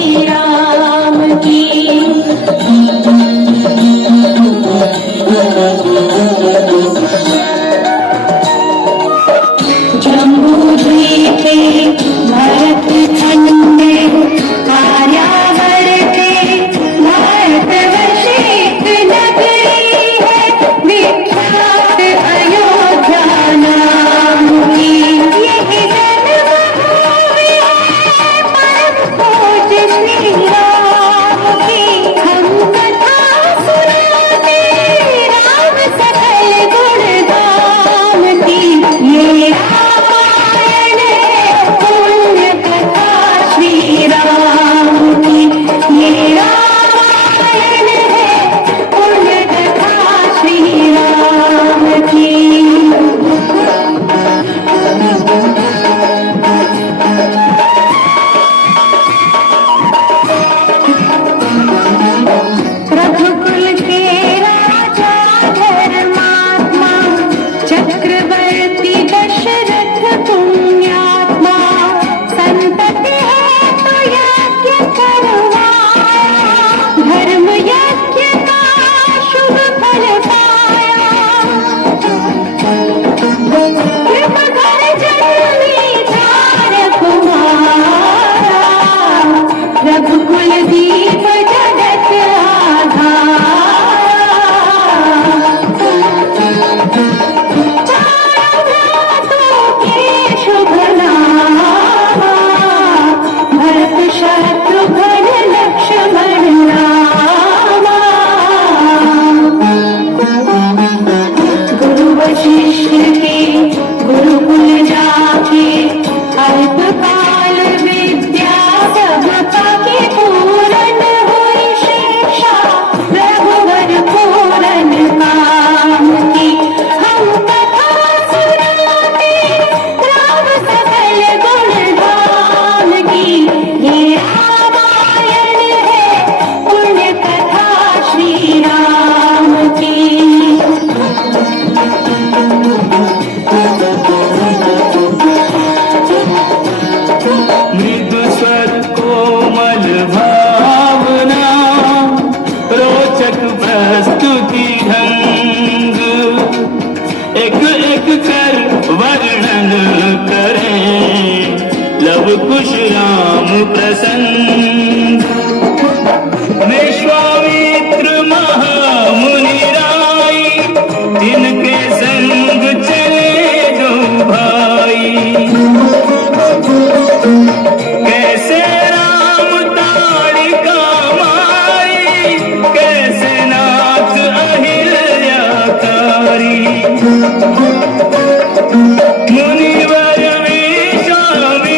श्री राम की। जम्बूद्वीपे भरतखण्डे आर्यावर्ते भारतवर्षे नगरी है विख्यात अयोध्या नाम की। यही जन्मभूमि है परम पूज्य श्री राम की। हम कथा सुनाते राम सकल गुण गान की। ये रामायण है पुण्य कथा श्री राम की। ये रामायण है पुण्य कथा श्री राम की। रघुकुल के राजा धर्मात्मा चक्रवर्ती दशरथ पुण्यात्मा। संतति है तो यज्ञ करवाया धर्म यज्ञ का शुभ फल पाया। कृपा कर जन्मी धार कुमारा रघुकुल दीप जगत आधारा। चारों भ्रातों के शुभ नामा भरत शत्रुघ्न लक्ष्मण रामा। गुरु वशिष्ठ के गुरुकुल जाके अल्पकाल विद्या सबका के पूरन हुई शिक्षा रघुवर पूरन काम की। हम कथा सुनाते राम सकल गुण गान की। ये रामायण है पुण्य कथा श्री राम की। मृदु स्वर कोमल भावना रोचक प्रस्तुति ढंग एक एक कर वर्णन करें लव कुश राम प्रसंग। विश्वामित्र महामुनि राई जिनके संग चले दो भाई। कैसे राम ताड़िका मारी कैसे नाथ अहिल्याकारी। मुनिवर विश्वामित्र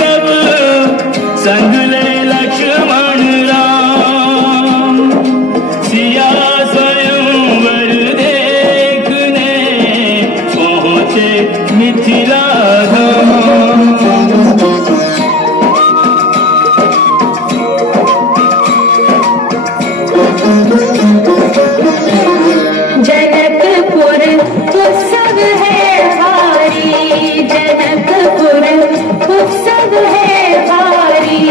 तब संग ले लक्ष्मण राम। सिया स्वयंवर देखने पहुँचे मिथिला धाम। जनकपुर उत्सव है भारी जनकपुर उत्सव है भारी।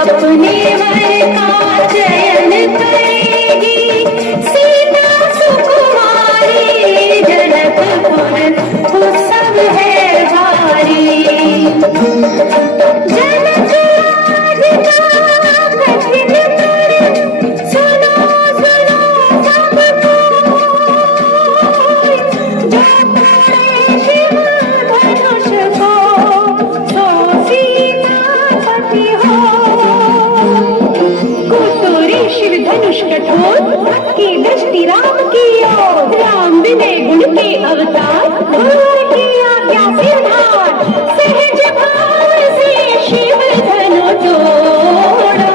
अपने वर का चयन करेगी सीता सुकुमारी। जनकपुर उत्सव है भारी। जनक राज का कठिन कर सुनो सुनो सब कोई। जो करे शिव धनुष को तो सीतापति हो। कुतुरी शिव धनुष कठोर की दृष्टि राम की ओर। राम विनय गुण के अवतार भूर की आज्ञा सिरधार। सहज भाव से शिव धनु तोड़ा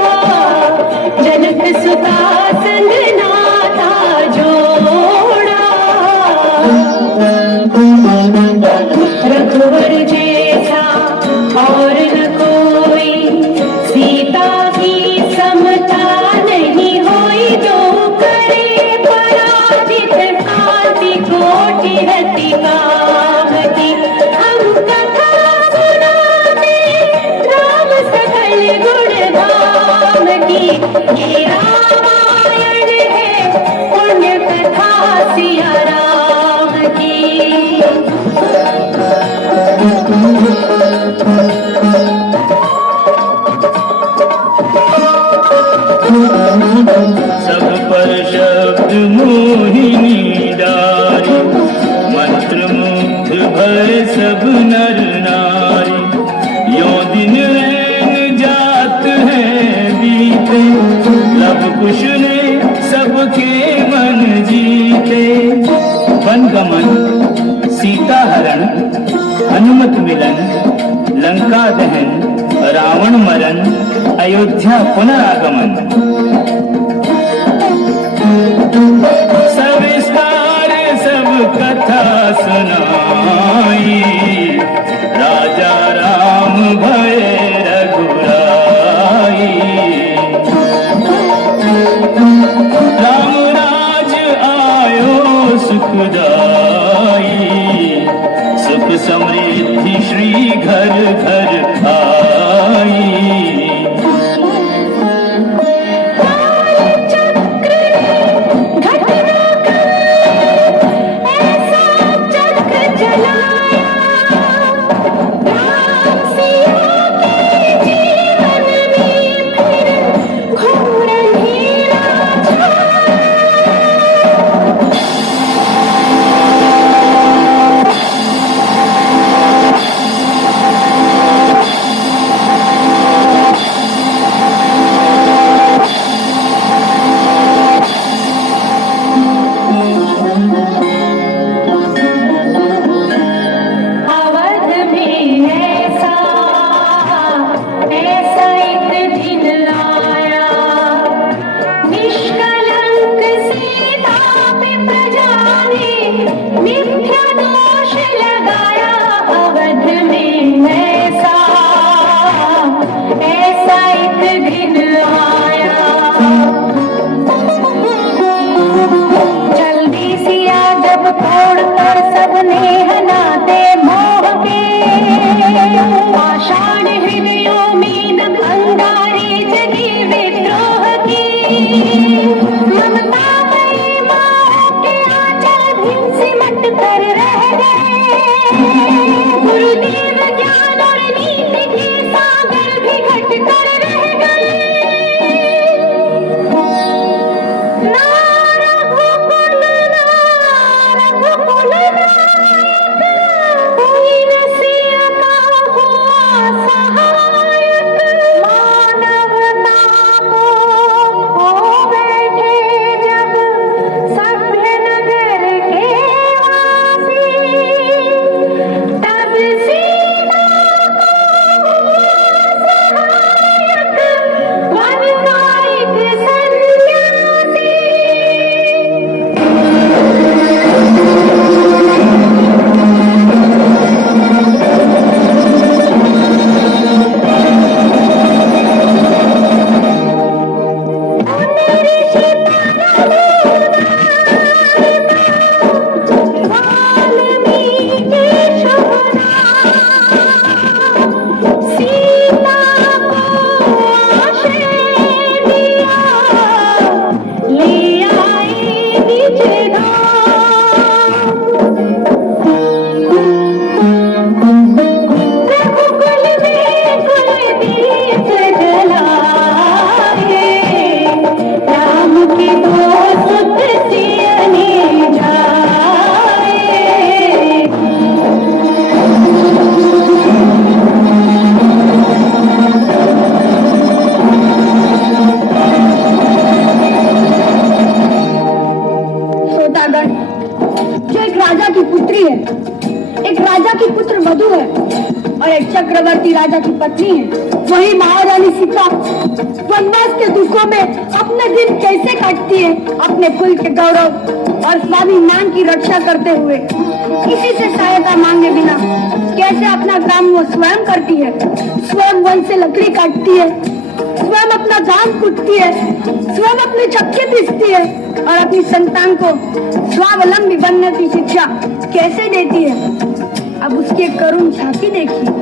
जनक सुता संग नाता जोड़ा। रघुवर जैसा और न कोई सीता की समता नहीं होई। जो करे पराजित कांति कोटि रति का। गमन, सीता हरण, हनुमत मिलन, लंका दहन, रावण मरण, अयोध्या पुनरागमन। सविस्तार सब कथा सुनाई, राजा राम भय रघुराई। राम राज आयो सुखदाई, सुख समृद्धि श्री घर घर आई। चक्रवर्ती राजा की पत्नी है। वही महारानी सीता वनवास के दुखों में अपने दिन कैसे काटती है, अपने कुल के गौरव और स्वाभिमान की रक्षा करते हुए किसी से सहायता मांगे बिना कैसे अपना काम वो स्वयं करती है। स्वयं वन से लकड़ी काटती है, स्वयं अपना धान कूटती है, स्वयं अपने चक्के पीसती है और अपनी संतान को स्वावलंबी बनने की शिक्षा कैसे देती है। अब उसके करुण झांकी देखिए।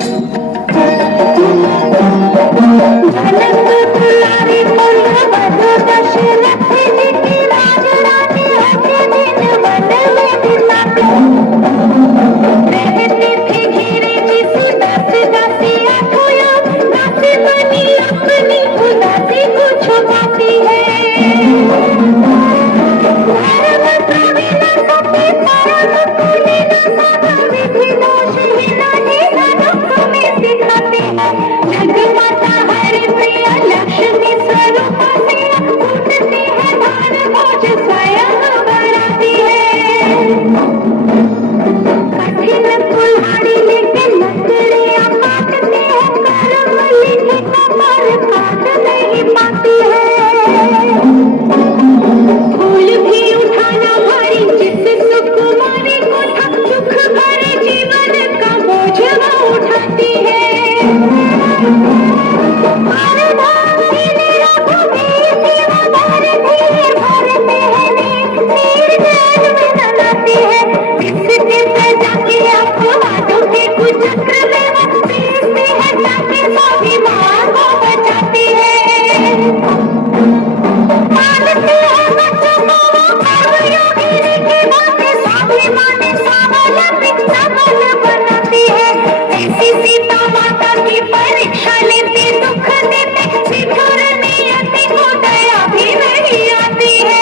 सीता माता की परीक्षा लेती, दुख देते, सिखर नियति को दया भी नहीं आती है।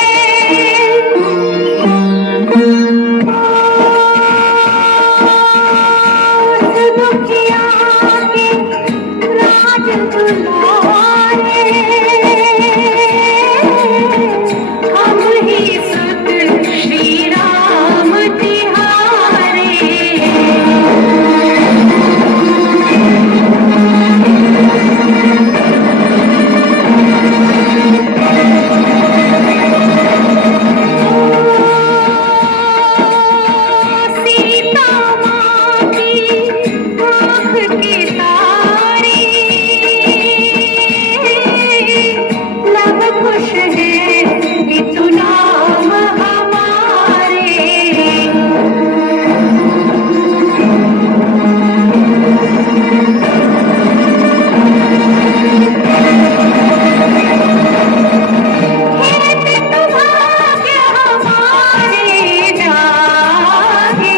दुखिया के राज दुलारे, हम ही सुत श्री राम तिहारे। सीता माँ की आँख के तारे, लब खुश है कि तू नाम हमारे। भाग्य हमारे जागे,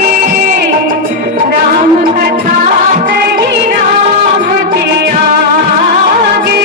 राम कथा कही राम के आगे।